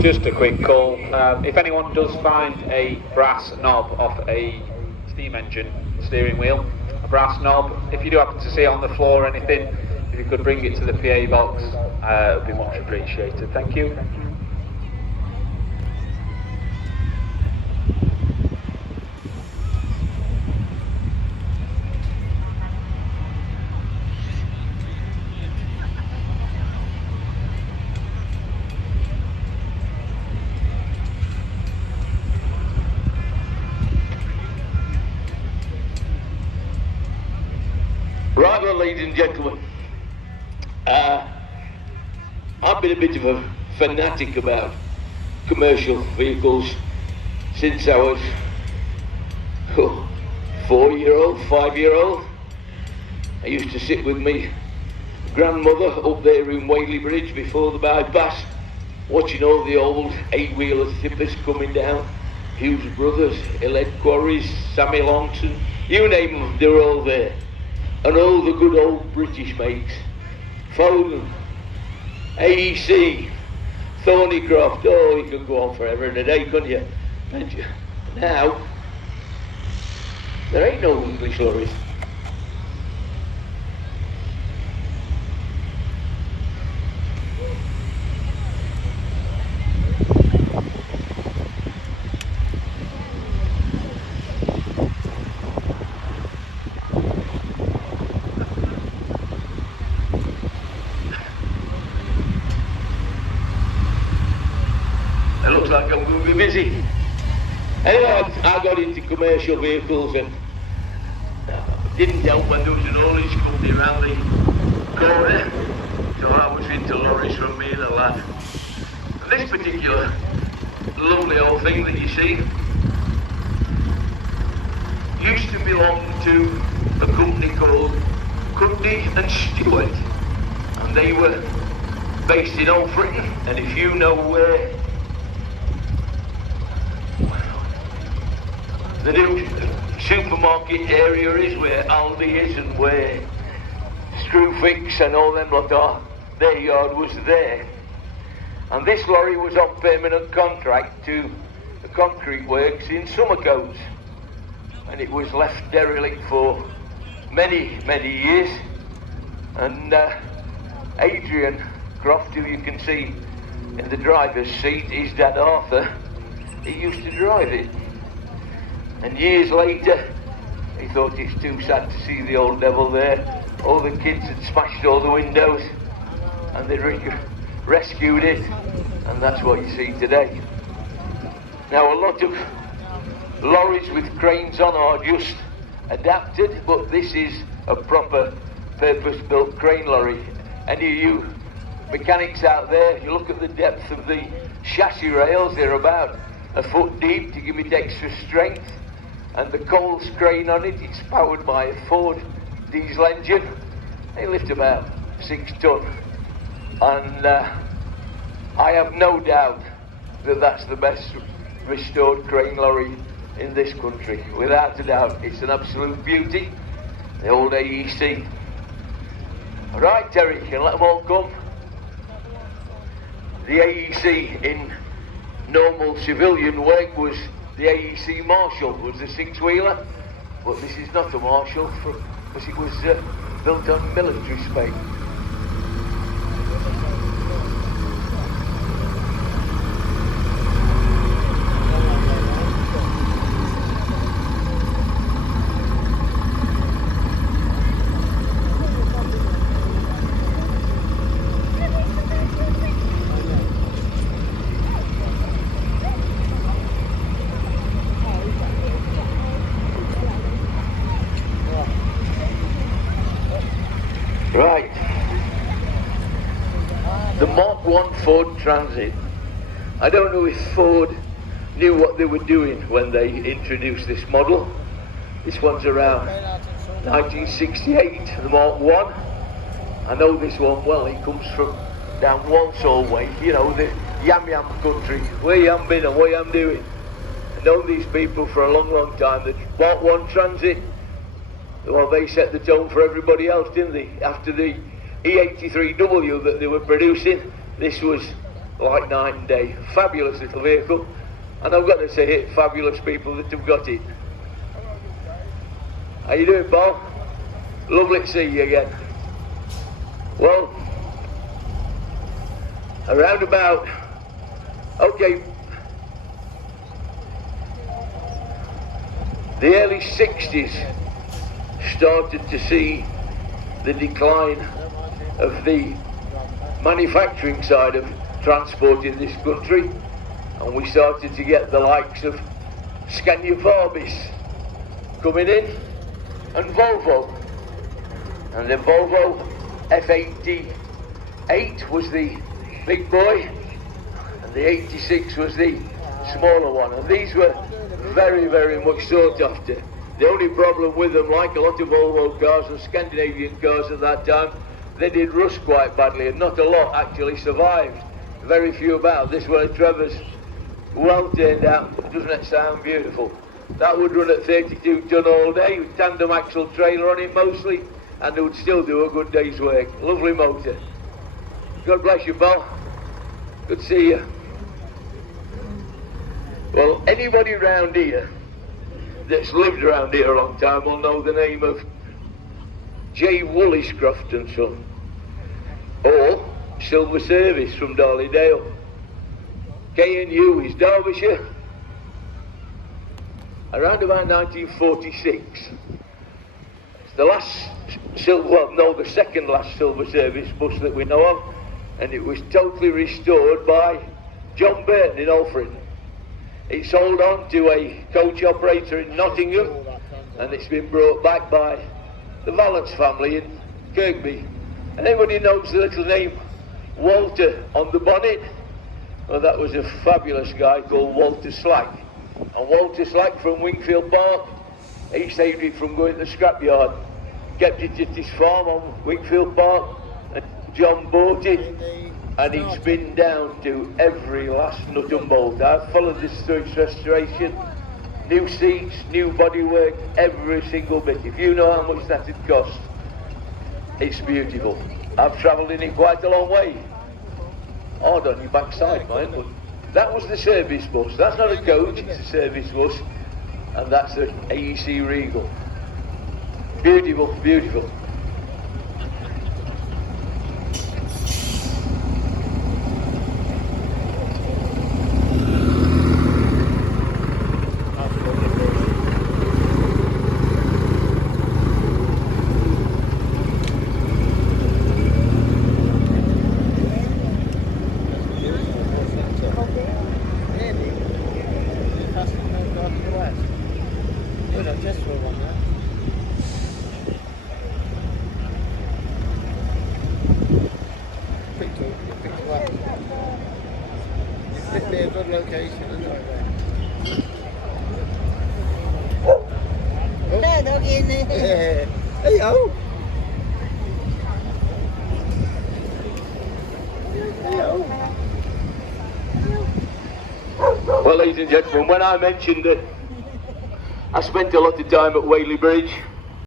Just a quick call. If anyone does find a brass knob off a steam engine steering wheel, a brass knob, if you do happen to see it on the floor or anything, if you could bring it to the PA box, it would be much appreciated. Thank you. Right, well, ladies and gentlemen, I've been a bit of a fanatic about commercial vehicles since I was 4-year-old, 5-year-old. I used to sit with me grandmother up there in Whaley Bridge before the bypass, watching all the old 8-wheeler tippers coming down, Hughes Brothers, Eled Quarries, Sammy Longson, you name them, they were all there. And all the good old British makes, Foden, AEC, Thornycroft, oh, you can go on forever and a day, couldn't you? And now, there ain't no English lorries. It looks like I'm going to be busy. Anyway, I got into commercial vehicles and didn't help when there was an haulage company around the corner. So I was into lorries from me and a lad. And this particular lovely old thing that you see used to belong to a company called Cuddy and Stewart. And they were based in Old Fritton. And if you know where the new supermarket area is, where Aldi is and where Screwfix and all them lot are, their yard was there. And this lorry was on permanent contract to the concrete works in Summercoats. And it was left derelict for many, many years. And Adrian Croft, who you can see in the driver's seat, his dad Arthur, he used to drive it. And years later, he thought it's too sad to see the old devil there. All the kids had smashed all the windows and they rescued it, and that's what you see today. Now, a lot of lorries with cranes on are just adapted, but this is a proper purpose-built crane lorry. Any of you mechanics out there, you look at the depth of the chassis rails, they're about a foot deep to give it extra strength. And the Coles crane on it, it's powered by a Ford diesel engine. They lift about 6 ton. And I have no doubt that that's the best restored crane lorry in this country. Without a doubt, it's an absolute beauty. The old AEC. Right, Terry, you can let them all come. The AEC in normal civilian work was the AEC Marshall, was the 6-wheeler, but this is not a Marshall because it was built on military spec. Right, the Mark 1 Ford Transit. I don't know if Ford knew what they were doing when they introduced this model. This one's around 1968, the Mark 1. I know this one well, it comes from down Walsall way, you know, the Yam country, where you haven't been and what you haven't doing. I know these people for a long, long time. The Mark 1 Transit, well, they set the tone for everybody else, didn't they? After the E83W that they were producing, this was like night and day. Fabulous little vehicle, and I've got to say it, fabulous people that have got it. How you doing, Paul? Lovely to see you again. Well, around about, okay, the early 60s started to see the decline of the manufacturing side of transport in this country, and we started to get the likes of Scania Varbis coming in, and Volvo. And the Volvo F88 was the big boy, and the 86 was the smaller one, and these were very, very much sought after. The only problem with them, like a lot of Volvo cars and Scandinavian cars at that time, they did rust quite badly, and not a lot actually survived. Very few about. This one, Trevor's, well turned out. Doesn't it sound beautiful? That would run at 32 ton all day, with tandem axle trailer on it mostly, and it would still do a good day's work. Lovely motor. God bless you, pal. Good to see you. Well, anybody round here that's lived around here a long time will know the name of J. Woolliscroft and Son, or Silver Service from Darley-Dale. K&U is Derbyshire. Around about 1946, it's the last the second last Silver Service bus that we know of, and it was totally restored by John Burton in Alfred. It sold on to a coach operator in Nottingham, and it's been brought back by the Valance family in Kirkby. And anybody knows the little name Walter on the bonnet? Well, that was a fabulous guy called Walter Slack. And Walter Slack from Wingfield Park, he saved it from going to the scrapyard, kept it at his farm on Wingfield Park, and John bought it, and it's been down to every last nut and bolt. I've followed this through its restoration, new seats, new bodywork, every single bit. If you know how much that had cost, it's beautiful. I've travelled in it quite a long way. Hard on your backside, mind, but that was the service bus. That's not a coach, it's a service bus, and that's the AEC Regal. Beautiful, beautiful. Well, ladies and gentlemen, when I mentioned that I spent a lot of time at Whaley Bridge,